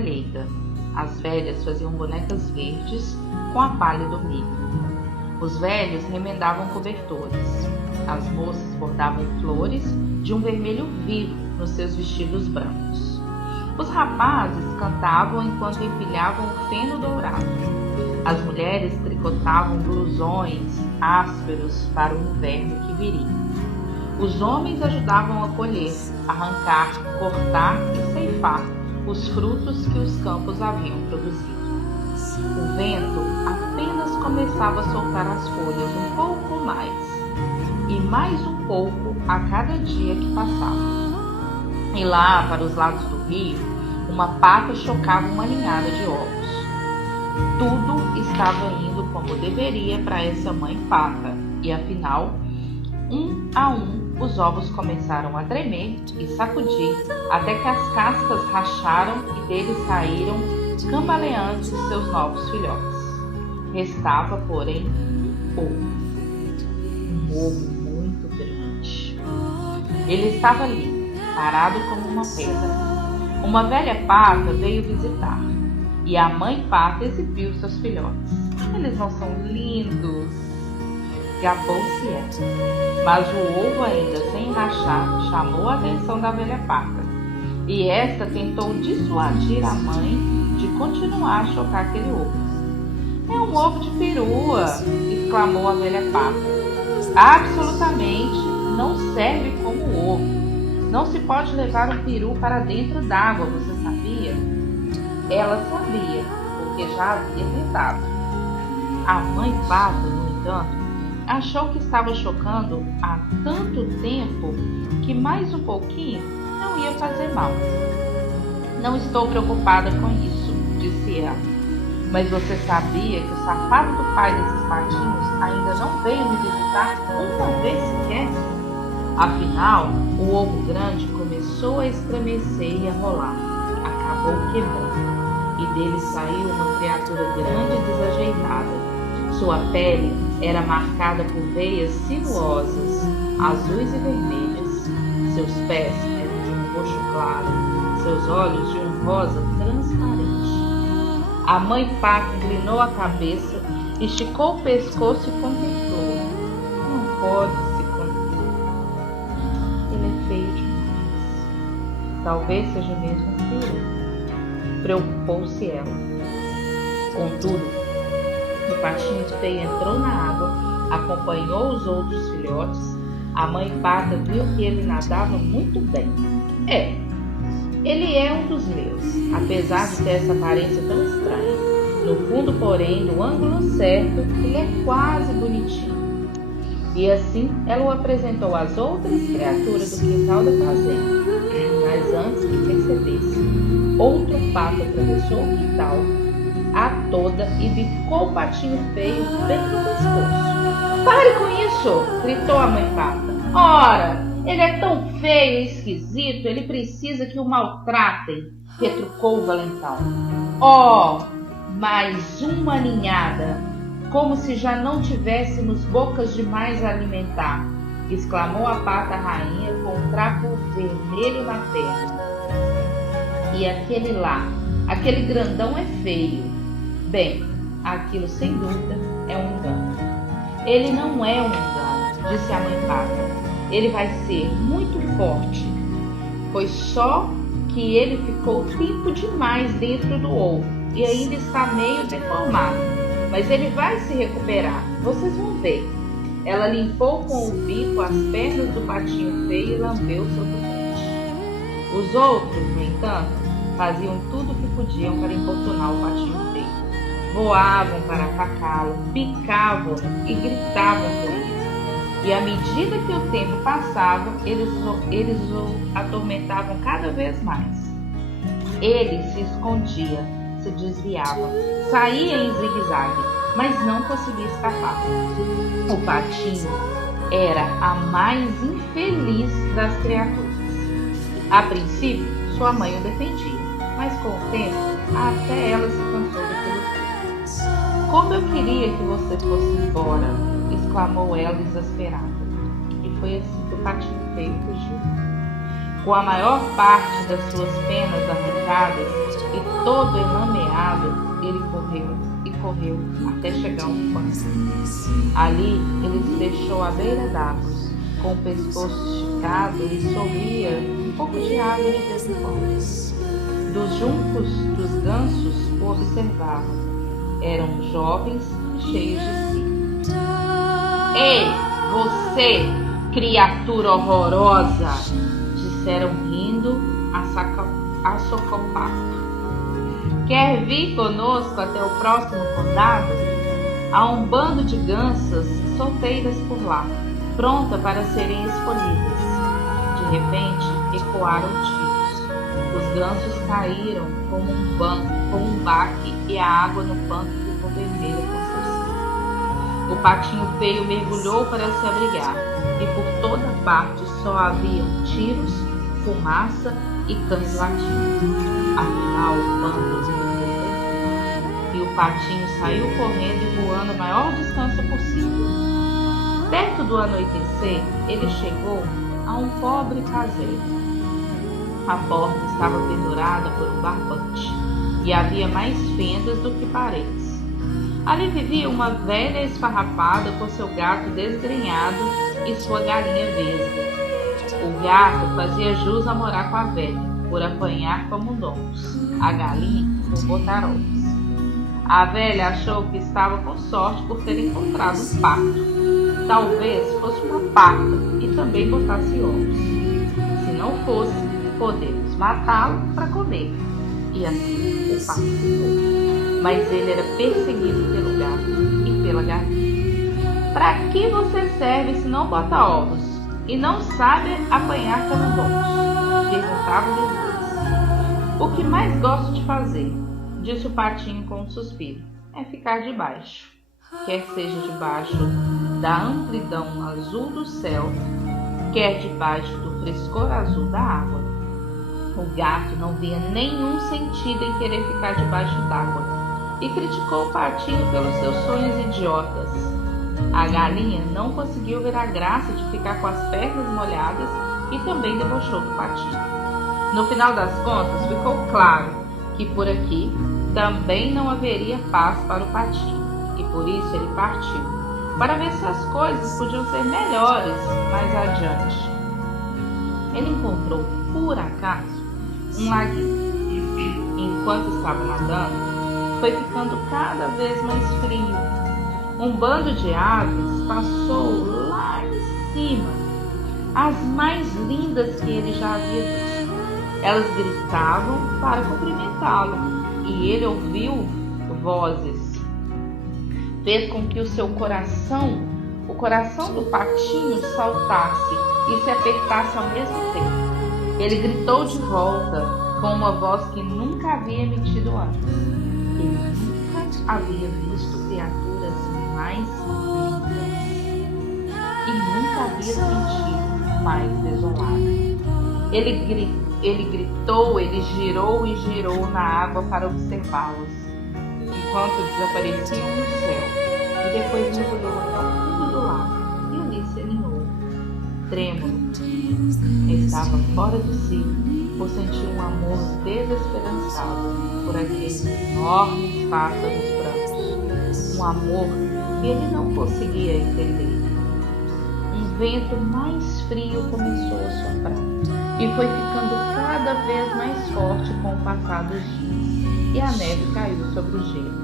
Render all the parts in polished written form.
colheita. As velhas faziam bonecas verdes com a palha do milho. Os velhos remendavam cobertores. As moças bordavam flores de um vermelho vivo nos seus vestidos brancos. Os rapazes cantavam enquanto empilhavam o feno dourado. As mulheres tricotavam blusões ásperos para o inverno que viria. Os homens ajudavam a colher, arrancar, cortar e ceifar os frutos que os campos haviam produzido. O vento apenas começava a soltar as folhas um pouco mais, e mais um pouco a cada dia que passava. E lá, para os lados do rio, uma pata chocava uma ninhada de ovos. Tudo estava indo como deveria para essa mãe pata, e afinal, um a um, os ovos começaram a tremer e sacudir, até que as cascas racharam e deles saíram cambaleantes seus novos filhotes. Restava, porém, um ovo muito grande. Ele estava ali, parado como uma pedra. Uma velha pata veio visitar, e a mãe pata exibiu seus filhotes. Eles não são lindos? Gabou-se ela. Mas o ovo, ainda sem rachar, chamou a atenção da velha pata, e esta tentou dissuadir a mãe de continuar a chocar aquele ovo. É um ovo de perua, exclamou a velha pata. Absolutamente não serve como ovo. Não se pode levar um peru para dentro d'água, você sabia? Ela sabia, porque já havia tentado. A mãe pata, no entanto, achou que estava chocando há tanto tempo que mais um pouquinho não ia fazer mal. Não estou preocupada com isso, disse ela. Mas você sabia que o safado do pai desses patinhos ainda não veio me visitar uma vez sequer? Afinal, o ovo grande começou a estremecer e a rolar. Acabou quebrando, e dele saiu uma criatura grande e desajeitada. Sua pele era marcada por veias sinuosas, azuis e vermelhas. Seus pés eram de um roxo claro, seus olhos de um rosa transparente. A mãe pata inclinou a cabeça, esticou o pescoço e contemplou. Não pode se conter. Ele é feio demais. Talvez seja mesmo um peru. Preocupou-se ela. Contudo, o patinho feio entrou na água, acompanhou os outros filhotes. A mãe pata viu que ele nadava muito bem. Ele é um dos meus, apesar de ter essa aparência tão estranha. No fundo, porém, no ângulo certo, ele é quase bonitinho. E assim, ela o apresentou às outras criaturas do quintal da fazenda. Mas antes que percebesse, outro pato atravessou o quintal a toda e bicou o patinho feio bem no pescoço. Pare com isso! Gritou a mãe pata. Ora, ele é tão feio e esquisito, ele precisa que o maltratem, retrucou o valentão. Oh, mais uma ninhada! Como se já não tivéssemos bocas demais a alimentar, exclamou a pata rainha com um trapo vermelho na perna. E aquele lá, aquele grandão é feio. Bem, aquilo sem dúvida é um engano. Ele não é um engano, disse a mãe pata. Ele vai ser muito forte. Foi só que ele ficou tempo demais dentro do ovo e ainda está meio deformado. Mas ele vai se recuperar, vocês vão ver. Ela limpou com o bico as pernas do patinho feio e lambeu seu tupete. Os outros, no entanto, faziam tudo o que podiam para importunar o patinho feio. Voavam para atacá-lo, picavam e gritavam com ele. E à medida que o tempo passava, eles o atormentavam cada vez mais. Ele se escondia, se desviava, saía em zigue-zague, mas não conseguia escapar. O patinho era a mais infeliz das criaturas. A princípio, sua mãe o defendia, mas com o tempo, até ela se cansou daquele filho. Como eu queria que você fosse embora! Exclamou ela desesperada. E foi assim que o patinho feio fugiu. Com a maior parte das suas penas arrancadas e Todo enlameado, ele correu e correu até chegar a um pântano. Ali ele se deixou à beira d'água, com o pescoço esticado e sorria um pouco de água de vez em quando. Dos juncos dos gansos o observavam. Eram jovens e cheios de si. Ei, você, criatura horrorosa! Disseram rindo a socar o pato. Quer vir conosco até o próximo condado? Há um bando de gansas solteiras por lá, pronta para serem escolhidas. De repente, ecoaram tiros. Os gansos caíram como um baque e a água no pântano ficou vermelha com seu sangue. O patinho feio mergulhou para se abrigar e por toda parte só haviam tiros, fumaça e cães latindo. Afinal, o pântano ficou vermelho e o patinho saiu correndo e voando o maior descanso possível. Perto do anoitecer, ele chegou a um pobre caseiro. A porta estava pendurada por um barbante e havia mais fendas do que paredes. Ali vivia uma velha esfarrapada com seu gato desgrenhado e sua galinha vesga. O gato fazia jus a morar com a velha, por apanhar como domos, a galinha por botar ovos. A velha achou que estava com sorte por ter encontrado um pato. Talvez fosse uma paca e também botasse ovos. Se não fosse, podemos matá-lo para comer. E assim o pato ficou. Mas ele era perseguido pelo gato e pela galinha. Para que você serve se não bota ovos e não sabe apanhar camundongos? Perguntavam-lhe os dois. O que mais gosto de fazer, disse o patinho com um suspiro, é ficar debaixo. Quer seja debaixo da amplidão azul do céu, quer debaixo do frescor azul da água. O gato não via nenhum sentido em querer ficar debaixo d'água e criticou o patinho pelos seus sonhos idiotas. A galinha não conseguiu ver a graça de ficar com as pernas molhadas e também debochou do patinho. No final das contas, ficou claro que por aqui também não haveria paz para o patinho. E por isso ele partiu, para ver se as coisas podiam ser melhores mais adiante. Ele encontrou, por acaso, um laguinho. Enquanto estava nadando, foi ficando cada vez mais frio. Um bando de aves passou lá em cima, as mais lindas que ele já havia visto. Elas gritavam para cumprimentá-lo, e ele ouviu vozes. Fez com que o coração do patinho saltasse e se apertasse ao mesmo tempo. Ele gritou de volta com uma voz que nunca havia emitido antes. Ele nunca havia visto criaturas mais lindas e nunca havia sentido mais desolado. Ele gritou, ele girou e girou na água para observá-las, enquanto desapareciam no céu, e depois mergulhou até o fundo do lago e ali se alinhou. Trêmulo, estava fora de si por sentir um amor desesperançado por aqueles enormes pássaros brancos, um amor que ele não conseguia entender. Um vento mais frio começou a soprar e foi ficando cada vez mais forte com o passar dos dias, e a neve caiu sobre o gelo.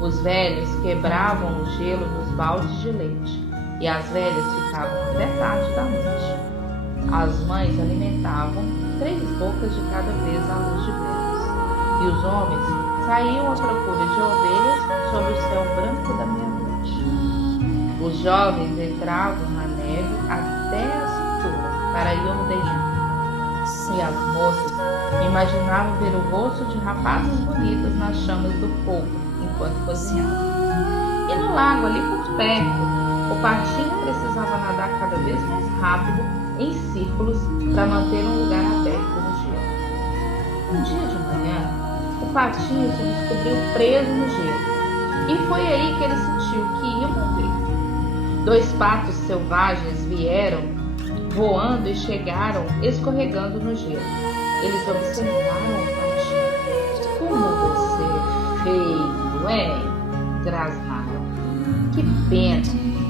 Os velhos quebravam o gelo nos baldes de leite, e as velhas ficavam até tarde da noite. As mães alimentavam 3 bocas de cada vez à luz de velas, e os homens saíam à procura de ovelhas sobre o céu branco da meia-noite. Os jovens entravam na neve até a cintura para ir ordenhar, e as moças imaginavam ver o rosto de rapazes bonitos nas chamas do fogo enquanto cozinhavam. E no lago ali por perto, o patinho precisava nadar cada vez mais rápido em círculos para manter um lugar aberto no gelo. Um dia de manhã, o patinho se descobriu preso no gelo, e foi aí que ele sentiu que ia morrer. 2 patos selvagens vieram voando e chegaram escorregando no gelo. Eles observaram o patinho. é? Grasnaram. Que pena,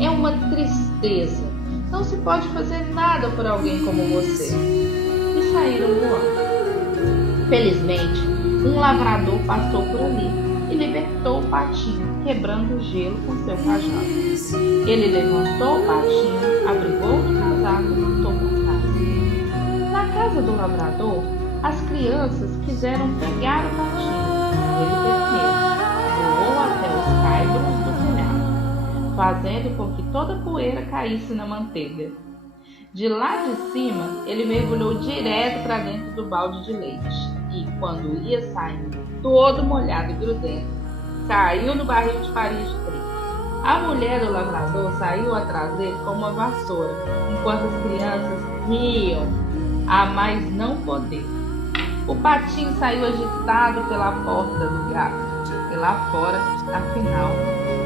é uma tristeza. Não se pode fazer nada por alguém como você. E saíram voando. Felizmente, um lavrador passou por ali e libertou o patinho, quebrando o gelo com seu cajado. Ele levantou o patinho, abrigou no casaco e voltou para casa. Na casa do lavrador, as crianças quiseram pegar o patinho. Ele vermelho voou até os caibros do telhado, fazendo com que toda a poeira caísse na manteiga. De lá de cima, ele mergulhou direto para dentro do balde de leite e, quando ia saindo, todo molhado e grudento, caiu no barril de farinha de trigo. A mulher do lavrador saiu atrás dele com uma vassoura, enquanto as crianças riam a mais não poder. O patinho saiu agitado pela porta do gato e lá fora, afinal,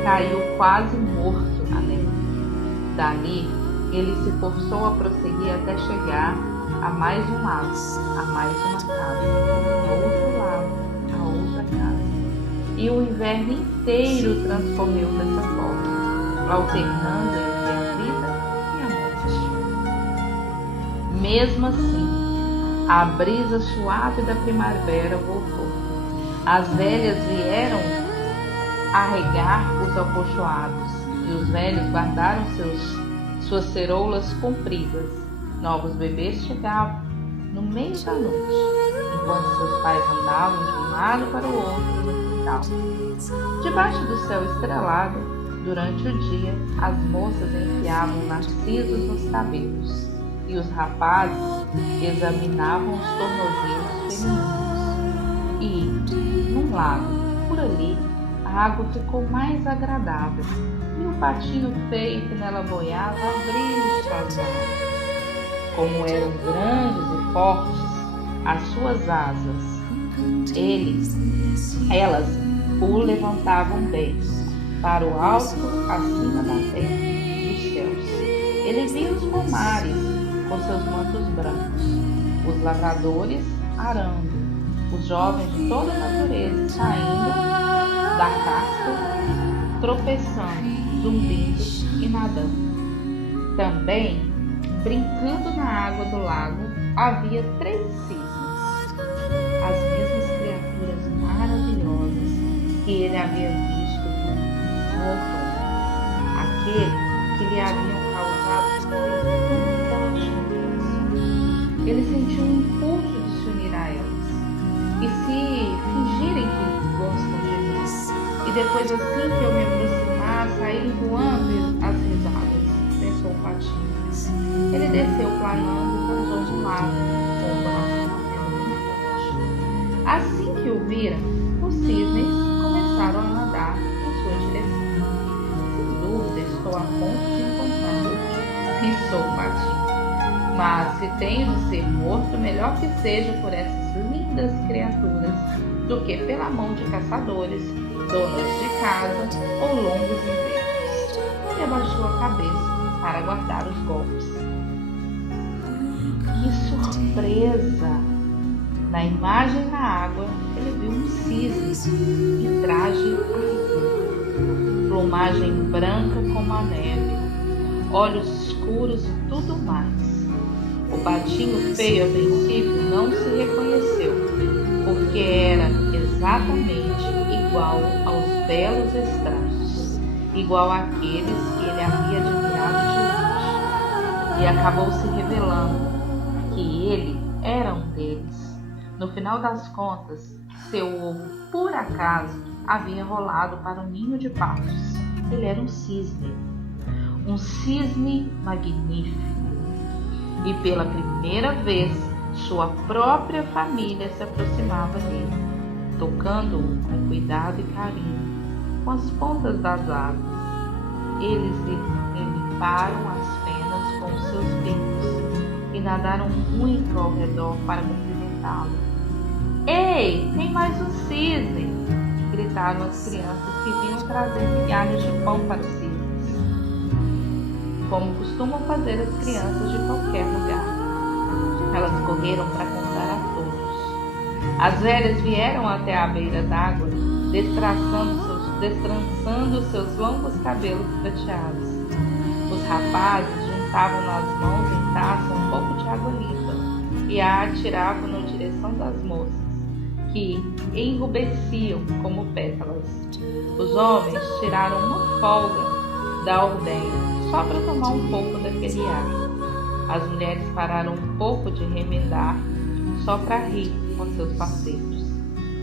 caiu quase morto na neve. Dali, ele se forçou a prosseguir até chegar a mais um lado, a mais uma casa, a outro lado, a outra casa. E o inverno inteiro transcorreu dessa forma, alternando entre a vida e a morte. Mesmo assim, a brisa suave da primavera voltou. As velhas vieram arregar os alcochoados e os velhos guardaram suas ceroulas compridas. Novos bebês chegavam no meio da noite, enquanto seus pais andavam de um lado para o outro no quintal. Debaixo do céu estrelado, durante o dia, as moças enfiavam narcisos nos cabelos e os rapazes examinavam os tornozelos femininos. E, num lago, por ali, a água ficou mais agradável e o patinho feio que nela boiava abriu suas asas. Como eram grandes e fortes as suas asas, elas o levantavam bem para o alto acima da terra e dos céus. Ele via os pomares com seus mantos brancos, os lavradores arando, os jovens de toda a natureza saindo da casca, tropeçando, zumbindo e nadando. Também, brincando na água do lago, havia 3 cisnes, as mesmas criaturas maravilhosas que ele havia visto no outono, aquele que lhe haviam causado tanta chance. Ele sentiu um impulso de se unir a elas e se fingirem que gostam de mim, e depois, assim que eu me aproximar, saírem voando as risadas, pensou o patinho. Ele desceu planando e pousou de lado, com o coração batendo forte. Assim que o viram, os cisnes começaram a nadar em sua direção. Sem dúvida, estou a ponto de encontrá-lo, pensou o patinho. Mas se tenho de ser morto, melhor que seja por essas lindas criaturas do que pela mão de caçadores, donas de casa ou longos inviernos. Ele abaixou a cabeça para guardar os golpes. Que surpresa! Na imagem na água, ele viu um cisne em traje azul, plumagem branca como a neve, olhos escuros e tudo mais. O patinho feio, a princípio, não se reconheceu, porque era exatamente igual aos belos estranhos, igual àqueles que ele havia admirado de longe, e acabou se revelando que ele era um deles. No final das contas, seu ovo, por acaso, havia rolado para um ninho de patos. Ele era um cisne magnífico. E pela primeira vez, sua própria família se aproximava dele, tocando-o com cuidado e carinho, com as pontas das asas. Eles lhe limparam as penas com os seus bicos e nadaram muito ao redor para cumprimentá-lo. Ei, tem mais um cisne! Gritaram as crianças que vinham trazer migalhas de pão para os cisnes, como costumam fazer as crianças de qualquer lugar. Elas correram para contar a todos. As velhas vieram até a beira d'água, destraçando seus destrançando seus longos cabelos prateados. Os rapazes juntavam nas mãos em taça um pouco de água limpa e a atiravam na direção das moças, que enrubesciam como pétalas. Os homens tiraram uma folga da ordenha só para tomar um pouco daquele ar. As mulheres pararam um pouco de remendar só para rir com seus parceiros.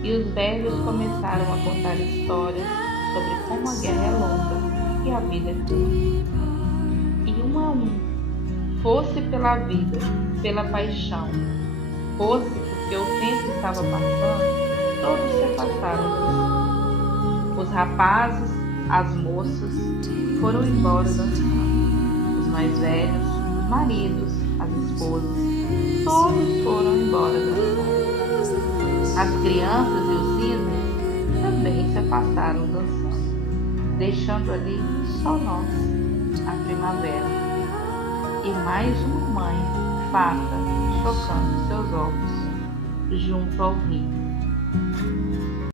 E os velhos começaram a contar histórias sobre como a guerra é longa e a vida é curta. E um a um, fosse pela vida, pela paixão, fosse porque o tempo estava passando, todos se afastaram. Os rapazes, as moças, foram embora dançando. Os mais velhos, os maridos, as esposas, todos foram embora dançando. As crianças e os cisnes também se afastaram dançando, deixando ali só nós, a primavera, e mais uma mãe farta chocando seus ovos junto ao rio.